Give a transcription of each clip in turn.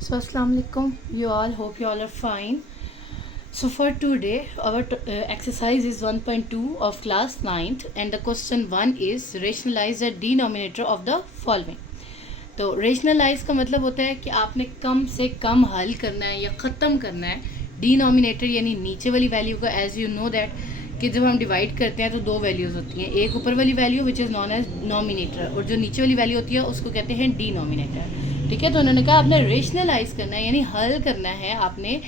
So assalamu alaikum. You all hope you all are fine. So for today, our exercise is 1.2 of class 9th, and the question 1 is rationalize the denominator of the following. तो rationalise का मतलब होता है कि आपने कम से कम हल करना है या ख़त्म करना है डिनोमिनेटर यानी नीचे वाली वैल्यू का. एज यू नो दैट कि जब हम डिवाइड करते हैं तो दो वैल्यूज़ होती हैं, एक ऊपर वाली value which is known as numerator और जो नीचे वाली वैल्यू होती है उसको कहते हैं डिनोमिनेटर. ठीक है, तो उन्होंने कहा आपने रेशनलाइज करना है यानी हल करना है आपने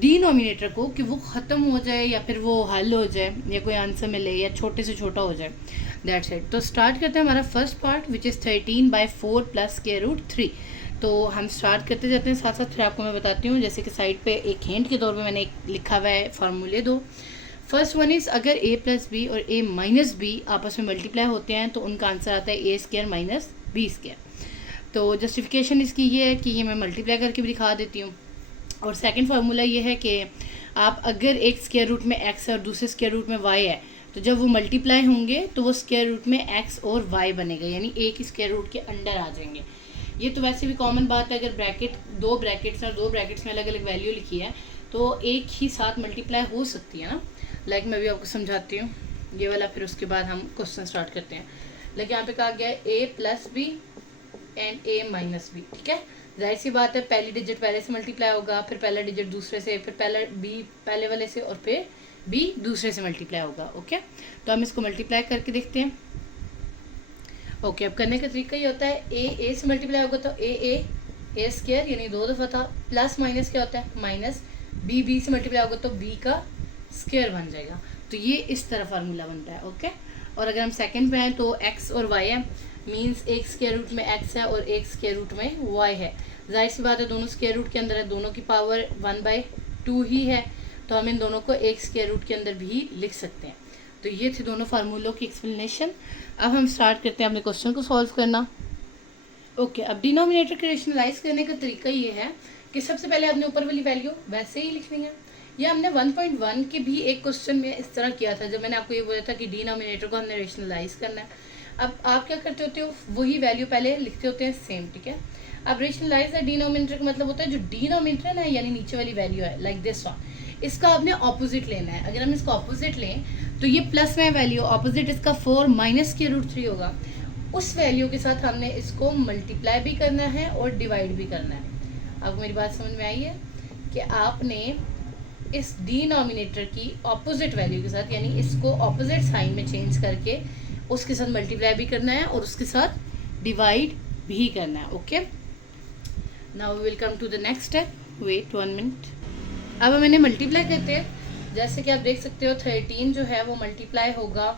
डिनोमिनेटर को कि वो ख़त्म हो जाए या फिर वो हल हो जाए या कोई आंसर मिले या छोटे से छोटा हो जाए. That's it. तो स्टार्ट करते हैं हमारा first part which is 13/4 plus square root 3. तो हम स्टार्ट करते जाते हैं, साथ साथ फिर आपको मैं बताती हूँ. जैसे कि साइड पे एक हिंट के तौर पे मैंने एक लिखा हुआ है फार्मूले दो. फर्स्ट वन इज़ अगर a प्लस बी और a माइनस बी आपस में मल्टीप्लाई होते हैं तो उनका आंसर आता है a square minus B square. तो जस्टिफिकेशन इसकी ये है कि ये मैं मल्टीप्लाई करके भी दिखा देती हूँ. और सेकंड फार्मूला ये है कि आप अगर एक स्क्वायर रूट में x है और दूसरे स्क्वायर रूट में y है तो जब वो मल्टीप्लाई होंगे तो वो स्क्वायर रूट में x और y बनेगा यानी एक ही स्क्वायर रूट के अंडर आ जाएंगे. ये तो वैसे भी कॉमन बात है, अगर ब्रैकेट दो ब्रैकेट्स और दो ब्रैकेट्स में अलग अलग वैल्यू लिखी है तो एक ही साथ मल्टीप्लाई हो सकती है ना. लाइक मैं भी आपको समझाती हूँ ये वाला, फिर उसके बाद हम क्वेश्चन स्टार्ट करते हैं. लाइक यहाँ पे कहा गया है a plus B and a minus B. ठीक है, जाहिर सी बात है पहली डिजिट पहले से मल्टीप्लाई होगा, फिर पहला डिजिट दूसरे से, फिर पहला b पहले वाले से और फिर b दूसरे से मल्टीप्लाई होगा. ओके, तो हम इसको मल्टीप्लाई करके देखते हैं. ओके, अब करने का तरीका ये होता है a से मल्टीप्लाई होगा तो a स्क्वायर यानी दो दफ़ा था, प्लस माइनस क्या होता है माइनस, b से मल्टीप्लाई होगा तो b का स्क्वायर बन जाएगा. तो ये इस तरह फार्मूला बनता है. ओके, और अगर हम सेकंड पे हैं तो x और y है, मीन्स एक स्क्वायर रूट में x है और एक स्क्वायर रूट में y है. जाहिर सी बात है दोनों स्क्वायर रूट के अंदर है, दोनों की पावर 1/2 ही है, तो हम इन दोनों को एक स्क्वायर रूट के अंदर भी लिख सकते हैं. तो ये थे दोनों फार्मूलों की एक्सप्लेनेशन. अब हम स्टार्ट करते हैं अपने क्वेश्चन को सॉल्व करना. ओके, अब डिनोमिनेटर को रेशनलाइज करने का तरीका ये है कि सबसे पहले आपने ऊपर वाली वैल्यू वैसे ही लिखनी है. ये हमने 1.1 के भी एक क्वेश्चन में इस तरह किया था जब मैंने आपको ये बोला था कि डिनोमिनेटर को हमने रेशनलाइज करना है. अब आप क्या करते होते हो, वही वैल्यू पहले लिखते होते हैं सेम. ठीक है, अब रेशनलाइज द डिनोमिनेटर का मतलब होता है जो डिनोमिनेटर है ना यानी नीचे वाली वैल्यू है लाइक दिस वन, इसका आपने ऑपोजिट लेना है. अगर हम इसका ऑपोजिट लें तो ये प्लस में वैल्यू, ऑपोजिट इसका 4 माइनस स्क्वायर रूट 3 होगा. उस वैल्यू के साथ हमने इसको मल्टीप्लाई भी करना है और डिवाइड भी करना है. आपको मेरी बात समझ में आई है कि आपने इस डिनोमिनेटर की ऑपोजिट वैल्यू के साथ यानी इसको ऑपोजिट साइन में चेंज करके उसके साथ मल्टीप्लाई भी करना है और उसके साथ डिवाइड भी करना है. Okay, now we will come to the next step. Wait 1 minute. अब हम इन्हें मल्टीप्लाई करते हैं. जैसे कि आप देख सकते हो 13 जो है वो मल्टीप्लाई होगा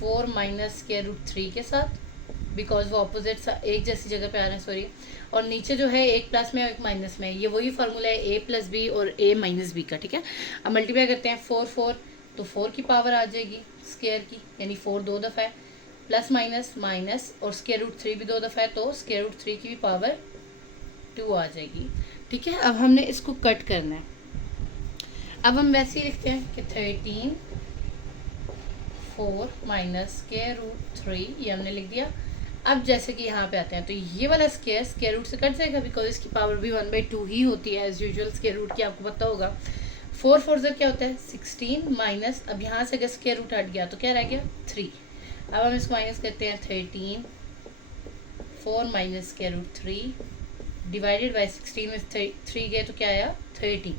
4 माइनस स्क्वायर रूट 3 के साथ, बिकॉज वो ऑपोजिट एक जैसी जगह पे आ रहे हैं. सॉरी, और नीचे जो है एक प्लस में एक माइनस में, ये वही फार्मूला है a प्लस बी और a माइनस बी का. ठीक है, अब मल्टीप्लाई करते हैं 4 तो 4 की पावर आ जाएगी स्क्वायर की यानी 4 दो दफ़ा है, प्लस माइनस माइनस और स्क्वायर रूट 3 भी दो दफ़ा है तो स्क्वायर रूट 3 की भी पावर 2 आ जाएगी. ठीक है, अब हमने इसको कट करना है. अब हम वैसे ही लिखते हैं कि 13 4 माइनस स्क्वायर रूट 3 ये हमने लिख दिया. अब जैसे कि यहाँ पे आते हैं तो ये वाला स्क्वायर रूट से कट जाएगा बिकॉज इसकी पावर भी 1/2 ही होती है एज यूजुअल स्क्वायर रूट की, आपको पता होगा. 4 4 क्या होता है 16 माइनस, अब यहाँ से अगर स्क्वायर रूट हट गया तो क्या रह गया 3. अब हम इसको माइनस करते हैं 13 4 minus square root 3 divided by 16 में 3 गए तो क्या आया 13.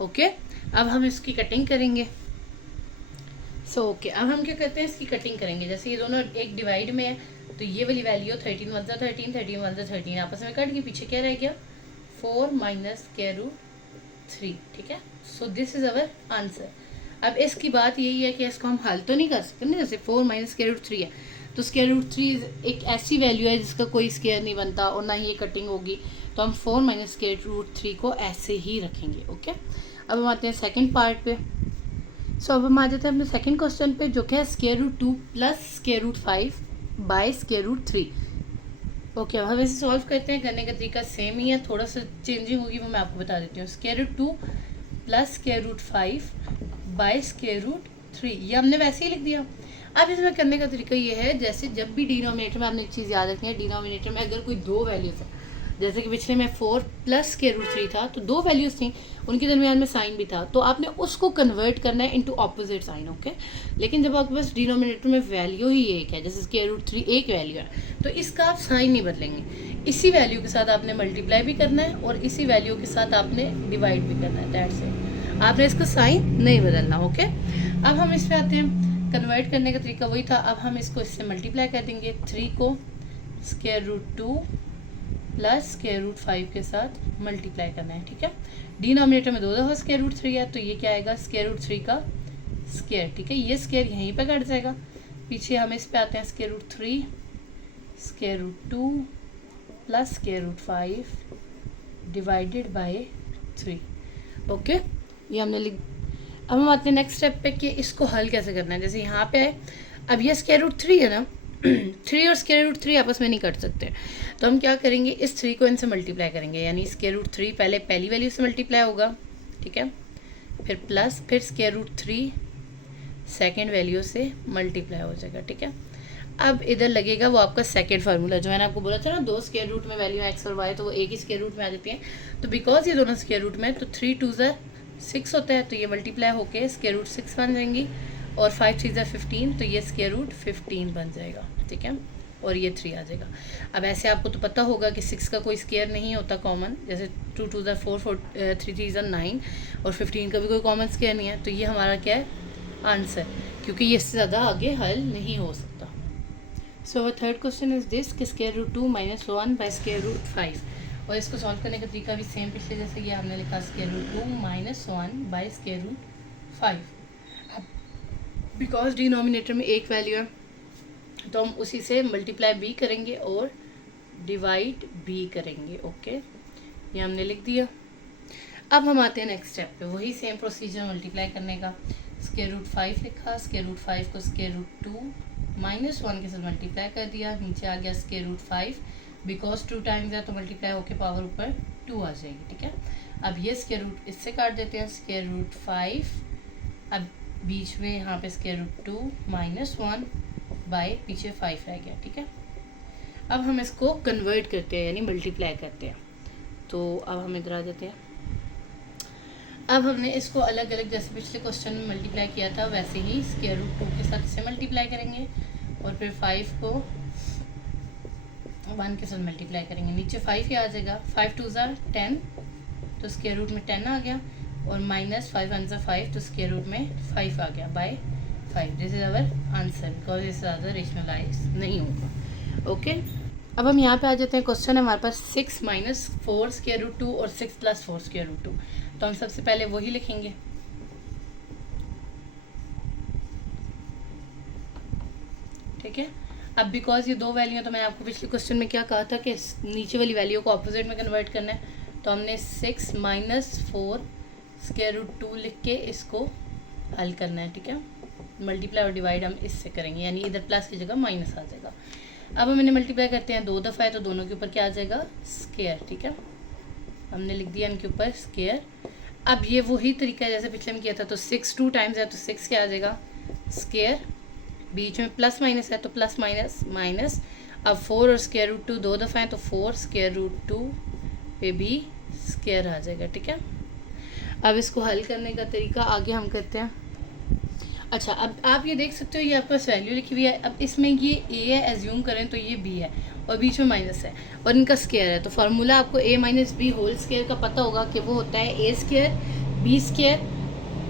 ओके, अब हम इसकी कटिंग करेंगे. ओके, अब हम क्या करते हैं इसकी कटिंग करेंगे. जैसे ये दोनों एक डिवाइड में है तो ये वाली वैल्यू 13 1 13 13 1 13 आपस में कट गई, पीछे क्या रह गया 4 माइनस स्क्वायर रूट 3. ठीक है, so this is our answer. अब इसकी बात यही है कि इसको हम हल तो नहीं कर सकते ना, जैसे 4 माइनस स्क्वायर रूट 3 है तो स्क्वायर रूट 3 एक ऐसी वैल्यू है जिसका कोई स्क्वायर नहीं बनता और ना ही ये कटिंग होगी, तो हम 4 माइनस स्क्वायर रूट 3 को ऐसे ही रखेंगे. ओके, अब हम आते हैं सेकेंड पार्ट पे. अब हम आ जाते हैं अपने सेकेंड क्वेश्चन पे जो कि है square root 2 plus square root 5 by square root 3. Okay, अब हम इसे सॉल्व करते हैं. करने का तरीका सेम ही है, थोड़ा सा चेंजिंग होगी वो मैं आपको बता देती हूँ. Square root 2 plus square root 5 by square root 3 ये हमने वैसे ही लिख दिया. अब इसमें करने का तरीका ये है, जैसे जब भी डिनोमिनेटर में आपने एक चीज़ याद रखनी है, डिनोमिनेटर में अगर कोई दो वैल्यूज है जैसे कि पिछले में 4 प्लस स्क्वायर रूट 3 था, तो दो वैल्यूज़ थी, उनके दरमियान में साइन भी था, तो आपने उसको कन्वर्ट करना है इनटू ऑपोजिट साइन, ओके। लेकिन जब आपके पास डिनोमिनेटर में वैल्यू ही एक है, जैसे स्क्वायर रूट 3 एक वैल्यू है, तो इसका आप साइन नहीं बदलेंगे, इसी वैल्यू के साथ आपने मल्टीप्लाई भी करना है और इसी वैल्यू के साथ आपने डिवाइड भी करना है, दैट्स इट। आपने इसका साइन नहीं बदलना, ओके। अब हम इस पे आते हैं, कन्वर्ट करने का तरीका वही था, अब हम इसको इससे मल्टीप्लाई कर देंगे, 3 को square root 2 plus square root 5 के साथ मल्टीप्लाई करना है, ठीक है। डिनोमिनेटर में 2 दफ़ा स्क्वायर रूट 3 है, तो ये क्या आएगा, स्क्वायर रूट 3 का स्क्वायर, ठीक है। ये स्क्वायर यहीं पे कट जाएगा, पीछे हम इस पे आते हैं, square root 3 square root 2 plus square root 5 divided by 3, okay. ये हमने लिख। अब हम आते हैं नेक्स्ट स्टेप पे कि इसको हल कैसे करना है। जैसे यहाँ पे है, अब ये स्क्वायर रूट 3 है ना, 3 और स्क्वायर रूट 3 आपस में नहीं कट सकते, तो हम क्या करेंगे, इस 3 को इनसे मल्टीप्लाई करेंगे, यानी स्क्वायर रूट 3 पहले पहली वैल्यू से मल्टीप्लाई होगा, ठीक है, फिर प्लस, फिर स्क्वायर रूट 3 सेकेंड वैल्यू से मल्टीप्लाई हो जाएगा, ठीक है। अब इधर लगेगा वो आपका सेकेंड फार्मूला, जो मैंने आपको बोला था ना, 2 स्क्वायर रूट में वैल्यू एक्स और वाई, तो वो एक ही स्क्वायर रूट में आ जाती है, तो बिकॉज ये दोनों स्क्वायर रूट में, तो 3 2 6 होता है, तो ये मल्टीप्लाई होके स्क्वायर रूट 6 बन जाएंगी, और 5 3 15, तो ये स्क्वायर रूट 15 बन जाएगा, ठीक है, और ये 3 आ जाएगा। अब ऐसे आपको तो पता होगा कि 6 का कोई स्क्वायर नहीं होता कॉमन, जैसे 2 2 4 4 3 3 9, और 15 का भी कोई कॉमन स्क्वायर नहीं है, तो ये हमारा क्या है, आंसर, क्योंकि ये इससे ज़्यादा आगे हल नहीं हो सकता। So our third question is this कि square root 2 minus 1 by square root 5, और इसको सॉल्व करने का तरीका भी सेम पिछले जैसे ये हमने लिखा, square root 2 minus 1 by square root 5। Because denominator में एक वैल्यू है, तो हम उसी से मल्टीप्लाई भी करेंगे और डिवाइड भी करेंगे, ओके। ये हमने लिख दिया। अब हम आते हैं नेक्स्ट स्टेप पे, वही सेम प्रोसीजर मल्टीप्लाई करने का, स्क्वायर रूट 5 लिखा, स्क्वायर रूट 5 को स्क्वायर रूट 2 माइनस 1 के साथ मल्टीप्लाई कर दिया, नीचे आ गया स्क्वायर रूट 5, बिकॉज 2 टाइम्स है तो मल्टीप्लाई होके पावर ऊपर 2 आ जाएगी, ठीक है। अब ये स्क्वायर रूट इससे काट देते हैं, स्क्वायर रूट 5, अब बीच में यहाँ पे स्क्वायर रूट 2 माइनस 1 बाय पीछे 5 रह गया, ठीक है। अब हम इसको कन्वर्ट करते हैं, यानी मल्टीप्लाई करते हैं, तो अब हम इधर आ जाते हैं। अब हमने इसको अलग अलग, जैसे पिछले क्वेश्चन में मल्टीप्लाई किया था, वैसे ही स्क्वायर रूट 2 के साथ इसे मल्टीप्लाई करेंगे, और फिर 5 को 1 के साथ मल्टीप्लाई करेंगे, नीचे 5 ही आ जाएगा, 5 2 10, तो स्क्वायर रूट में 10 आ गया, और माइनस 5 1 5, तो स्क्वायर रूट में 5 आ गया by 5। This is our answer, because इससे ज़्यादा रेशनलाइज नहीं होगा, ओके। अब हम यहाँ पे आ जाते हैं, क्वेश्चन है हमारे पास 6 माइनस 4 स्क्वायर रूट 2 और 6 प्लस 4 स्क्वायर रूट 2, तो हम सबसे पहले वही लिखेंगे, ठीक है। अब बिकॉज ये दो वैल्यू है, तो मैंने आपको पिछले क्वेश्चन में क्या कहा था कि नीचे वाली वैल्यू को ऑपोजिट में कन्वर्ट करना है, तो हमने 6 माइनस 4 स्क्वायर रूट 2 लिख के इसको हल करना है, ठीक है। मल्टीप्लाई और डिवाइड हम इससे करेंगे, यानी इधर प्लस की जगह माइनस आ जाएगा। अब हम इन्हें मल्टीप्लाई करते हैं, 2 दफ़ा है तो दोनों के ऊपर क्या आ जाएगा, स्क्वायर, ठीक है। हमने लिख दिया इनके ऊपर स्क्वायर। अब ये वही तरीका है जैसे पिछले में किया था, तो 6 2 टाइम्स है तो 6 क्या आ जाएगा, स्क्वायर, बीच में प्लस माइनस है तो प्लस माइनस माइनस। अब 4 और स्क्वायर रूट 2 2 दफ़ा है, तो 4 स्क्वायर रूट 2 पे भी स्क्वायर आ जाएगा, ठीक है। अब इसको हल करने का तरीका आगे हम करते हैं। अच्छा, अब आप ये देख सकते हो, ये आपके पास वैल्यू लिखी हुई है, अब इसमें ये ए है, एज्यूम करें तो ये बी है, और बीच में माइनस है, और इनका स्क्वायर है, तो फार्मूला आपको A minus B whole square का पता होगा कि वो होता है A square B square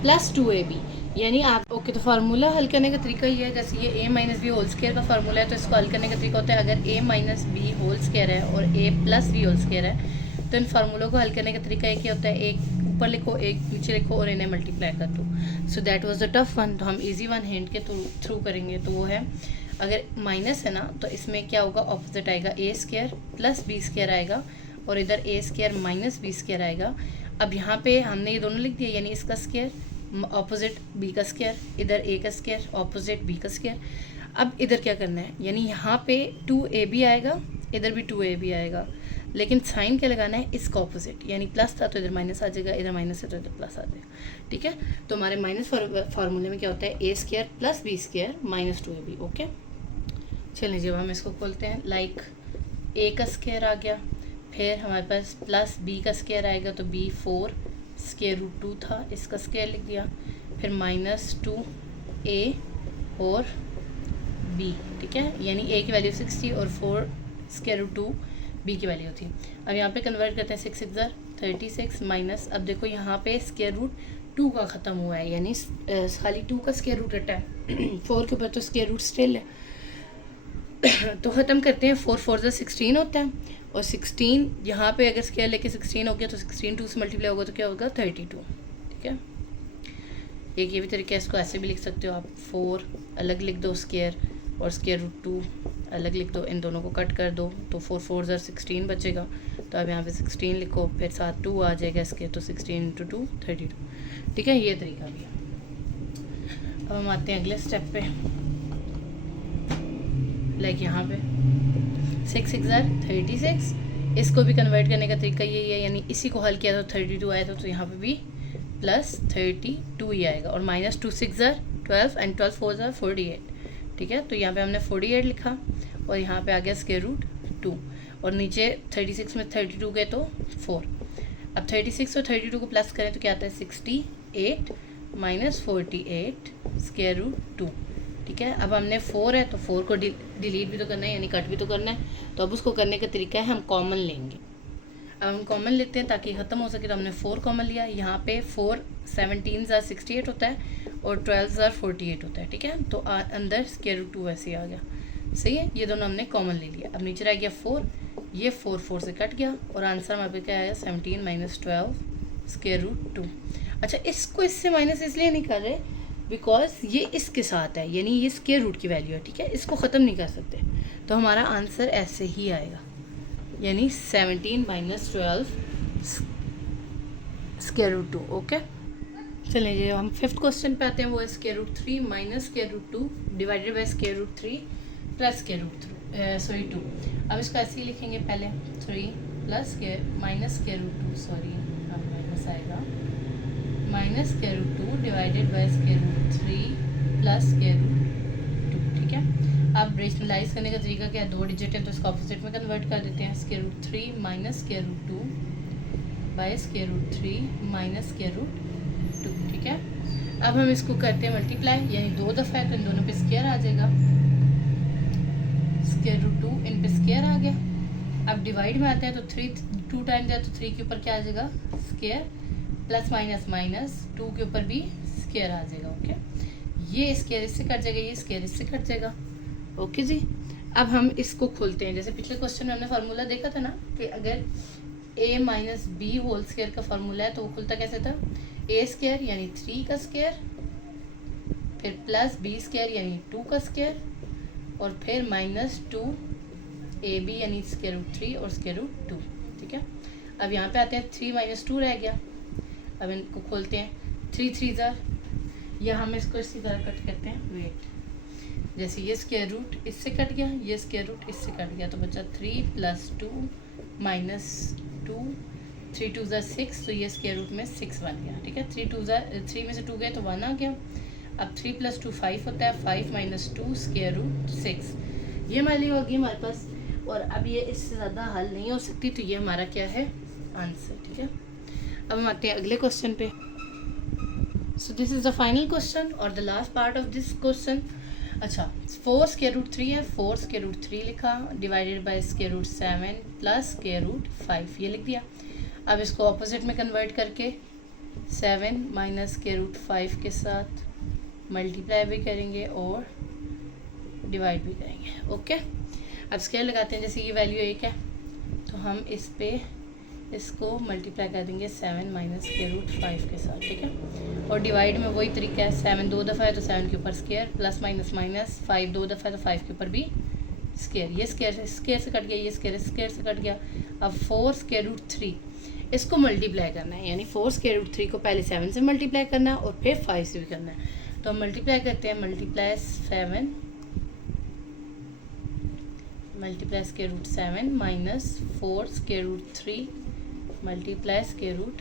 plus 2ab, यानी आप ओके। तो फार्मूला हल करने का तरीका ये है, जैसे ये ए माइनस बी होल स्क्वायर का फार्मूला है, तो इसको हल करने का तरीका होता है, अगर ए माइनस बी होल स्क्वायर है और ए प्लस बी होल स्क्वायर है, तो इन फार्मूलों को हल करने का तरीका एक ही होता है, एक ऊपर लिखो एक नीचे लिखो और इन्हें मल्टीप्लाई कर दो। So that was the tough one, तो हम इजी वन हिंट के थ्रू करेंगे, तो वो है, अगर माइनस है ना तो इसमें क्या होगा, ऑपोजिट आएगा, ए स्क्वायर प्लस बी स्क्वायर आएगा, और इधर ए स्क्वायर माइनस बी स्क्वायर आएगा। अब यहाँ पे हमने ये दोनों लिख दिया, यानी इसका स्क्वायर ऑपोजिट बी का स्क्वायर, इधर ए का स्क्वायर ऑपोजिट बी का स्क्वायर। अब इधर क्या करना है, यानी यहाँ पे 2ab आएगा, इधर भी 2ab आएगा, लेकिन साइन क्या लगाना है, इसका ऑपोजिट, यानी प्लस था तो इधर माइनस आ जाएगा, इधर माइनस है तो इधर प्लस आ जाएगा, ठीक है। तो हमारे माइनस फार्मूले में क्या होता है, A square plus B square minus 2ab, okay. चलिए जब हम इसको खोलते हैं, लाइक ए का स्क्वायर आ गया, फिर हमारे पास प्लस बी का स्क्वायर आएगा तो बी 4 स्क्वायर रूट 2 था, इसका स्क्वायर लिख दिया। फिर -2a और b, ठीक है, यानी a की वैल्यू 60 और 4 स्क्वायर रूट 2 b की वैल्यू थी। अब यहाँ पे कन्वर्ट करते हैं, 6 6 36 माइनस, अब देखो यहाँ पे स्क्वायर रूट 2 का ख़त्म हुआ है, यानी खाली 2 का स्क्वायर रूट हटा है, 4 के ऊपर तो स्क्वायर रूट स्टिल है। तो ख़त्म करते हैं, 4 4 16 होता है, और 16 यहाँ पे अगर स्क्वायर लेके 16 हो गया तो 16 2 से मल्टीप्लाई होगा तो क्या होगा 32, ठीक है। एक ये भी तरीका है, इसको ऐसे भी लिख सकते हो आप, 4 अलग लिख दो स्क्वायर और स्क्वायर रूट 2 अलग लिख दो, इन दोनों को कट कर दो तो 4 4 16 बचेगा। तो अब यहाँ पे 16 लिखो, फिर साथ 2 आ जाएगा इसके, तो 16 × 2 32, ठीक है, ये तरीका भी है। अब हम आते हैं अगले स्टेप पे, लाइक यहाँ पे 6 6 36, इसको भी कन्वर्ट करने का तरीका यही है, यानी इसी को हल किया तो 32 आया था, तो यहाँ पे भी प्लस 32 ही आएगा, और -2 6 12 एंड 12 4 48, ठीक है। तो यहाँ पे हमने 48 लिखा और यहाँ पे आ गया स्क्वायर रूट 2, और नीचे 36 में 32 गए तो 4। अब 36 और 32 को प्लस करें तो क्या आता है 68 - 48 स्क्वायर रूट 2, ठीक है। अब हमने 4 है तो 4 को डिलीट भी तो करना है, यानी कट भी तो करना है, तो अब उसको करने का तरीका है हम कॉमन लेंगे। अब हम कॉमन लेते हैं ताकि ख़त्म हो सके, तो हमने 4 कॉमन लिया, यहाँ पे 4 17 68 होता है और 12 48 होता है, ठीक है। तो अंदर स्क्वायर रूट 2 ऐसे ही आ गया, सही है, ये दोनों हमने कॉमन ले लिया। अब नीचे रह गया 4, ये 4 4 से कट गया, और आंसर हमारे पे क्या आया 17 - 12 स्क्वायर रूट 2। अच्छा, इसको इससे माइनस इसलिए नहीं कर रहे बिकॉज ये इसके साथ है, यानी ये स्क्वायर रूट की वैल्यू है, ठीक है, इसको ख़त्म नहीं कर सकते, तो हमारा आंसर ऐसे ही आएगा, यानी 17 - 12 स्क्वायर रूट 2, ओके। चलिए जी हम 5th क्वेश्चन पे आते हैं, वो है square root 3 minus square root 2 divided by square root 3 plus square root 2। अब इसको ऐसे ही लिखेंगे, पहले 3 plus minus square root 2, sorry अब माइनस आएगा, minus square root 2 divided by square root 3 plus square root 2, ठीक है। अब रेशनलाइज करने का तरीका क्या है, 2 डिजिट है तो इसको ऑपोजिट में कन्वर्ट कर देते हैं, square root 3 minus square root 2 by square root 3 minus square root 2, ठीक है। अब हम इसको करते हैं मल्टीप्लाई, यानी 2 दफ़ा है तो इन दोनों पे स्क्वायर आ जाएगा, स्क्वायर रूट 2 इन पे स्क्वायर आ गया। अब डिवाइड में आते हैं तो 3 2 टाइम्स है तो 3 के ऊपर क्या आ जाएगा स्क्वायर, प्लस माइनस माइनस 2 के ऊपर भी स्क्वायर आ जाएगा, ओके। ये स्क्वायर इससे कट जाएगा, ये स्क्वायर इससे कट जाएगा, ओके जी। अब हम इसको खोलते हैं, जैसे पिछले क्वेश्चन में हमने फार्मूला देखा था ना कि अगर a minus B whole square का फार्मूला है तो वो खुलता कैसे था, a स्क्वायर यानी 3 का स्क्वायर, फिर प्लस बी स्क्वायर यानी 2 का स्क्वायर, और फिर -2ab यानी स्क्वायर रूट 3 और स्क्वायर रूट 2, ठीक है। अब यहाँ पे आते हैं 3 - 2 रह गया, अब इनको खोलते हैं, 3 3 या हम इसको इसी तरह कट करते हैं, वेट, जैसे ये स्क्वायर रूट इससे कट गया, ये स्क्वायर रूट इससे कट गया, तो बचा 3 + 2 - 2 3 2 6, तो ये स्क्वायर रूट में 6 बन गया, ठीक है। 3 में से 2 गए तो 1 आ गया। अब 3 + 2 5 होता है, 5 - 2 स्क्वायर रूट 6, ये हमारी होगी हमारे पास, और अब ये इससे ज़्यादा हल नहीं हो सकती, तो ये हमारा क्या है आंसर, ठीक है। अब हम आते हैं अगले क्वेश्चन पे। So this is the final question और the last part of this question. अच्छा, 4 स्क्वायर रूट 3 है, 4 स्क्वायर रूट 3 लिखा, divided by square root 7 plus square root 5, ये लिख दिया। अब इसको ऑपोजिट में कन्वर्ट करके 7 माइनस स्क्वायर रूट 5 के साथ मल्टीप्लाई भी करेंगे और डिवाइड भी करेंगे, ओके। अब स्क्वायर लगाते हैं, जैसे ये वैल्यू 1 है तो हम इस पे इसको मल्टीप्लाई कर देंगे 7 माइनस स्क्वायर रूट 5 के साथ, ठीक है। और डिवाइड में वही तरीका है, 7 2 दफ़ा है तो 7 के ऊपर स्क्वायर, प्लस माइनस माइनस 5 2 दफ़ा है तो 5 के ऊपर भी स्क्वायर, ये स्क्वायर से कट गया, ये स्क्वायर से कट गया। अब 4 स्क्वायर रूट 3 इसको मल्टीप्लाई करना है, यानी 4 स्क्वायर रूट 3 को पहले 7 से मल्टीप्लाई करना है और फिर 5 से भी करना है, तो हम मल्टीप्लाई करते हैं, multiply 7 multiply square root 7 minus 4 square root 3 multiply square root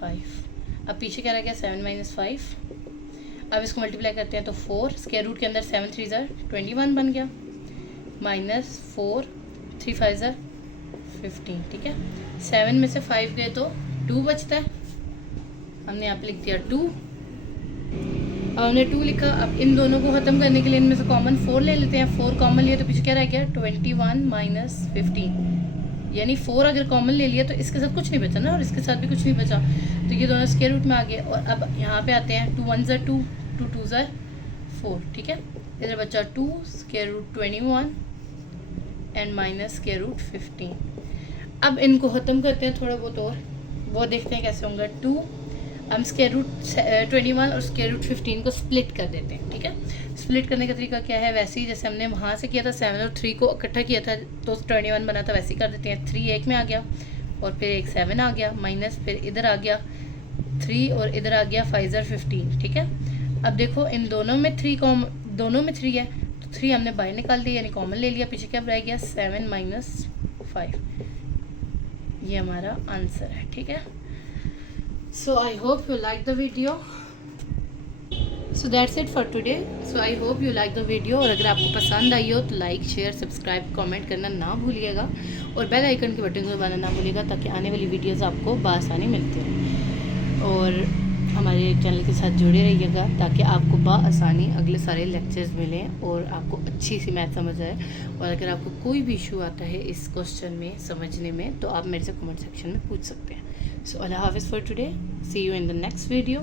5। अब पीछे क्या रह गया 7 - 5। अब इसको मल्टीप्लाई करते हैं तो 4 स्क्वायर रूट के अंदर 7 3 21 बन गया, माइनस 4 3 5 15, ठीक है। 7 में से 5 गए तो 2 बचता है, हमने यहाँ पे लिख दिया 2। अब हमने 2 लिखा। अब इन दोनों को ख़त्म करने के लिए इनमें से कॉमन 4 ले लेते हैं। 4 कॉमन लिया तो पीछे क्या रह गया, 21 माइनस 15, यानी 4 अगर कॉमन ले लिया तो इसके साथ कुछ नहीं बचा ना, और इसके साथ भी कुछ नहीं बचा, तो ये दोनों स्क्वायर रूट में आ गए। और अब यहाँ पे आते हैं, 2 1 2, 2 2 4, ठीक है। इधर बचा 2 square root 21 and minus square root 15। अब इनको ख़त्म करते हैं थोड़ा बहुत और, वो देखते हैं कैसे होंगे। 2 हम स्क्वायर रूट 21 और स्क्वायर रूट 15 को स्प्लिट कर देते हैं, ठीक है। स्प्लिट करने का तरीका क्या है, वैसे ही जैसे हमने वहाँ से किया था, 7 और 3 को इकट्ठा किया था तो 21 बना था, वैसे ही कर देते हैं। 3 एक में आ गया और फिर एक 7 आ गया, माइनस फिर इधर आ गया 3 और इधर आ गया 5 और 15, ठीक है। अब देखो इन दोनों में 3 है तो 3 हमने बाहर निकाल दिया, यानी कॉमन ले लिया। पीछे क्या रह गया, 7 माइनस 5, ये हमारा आंसर है, ठीक है। So I hope you like the video. So that's it for today. So I hope you like the video. और अगर आपको पसंद आई हो तो लाइक शेयर सब्सक्राइब कमेंट करना ना भूलिएगा, और बेल आइकन के बटन को दबाना ना भूलिएगा, ताकि आने वाली वीडियोस आपको बआसानी मिलती रहें। और हमारे चैनल के साथ जुड़े रहिएगा ताकि आपको बआसानी अगले सारे लेक्चर्स मिलें और आपको अच्छी सी मैथ समझ आए। और अगर आपको कोई भी इशू आता है इस क्वेश्चन में समझने में तो आप मेरे से कमेंट सेक्शन में पूछ सकते हैं। So Allah Hafiz for today. See you in the next video.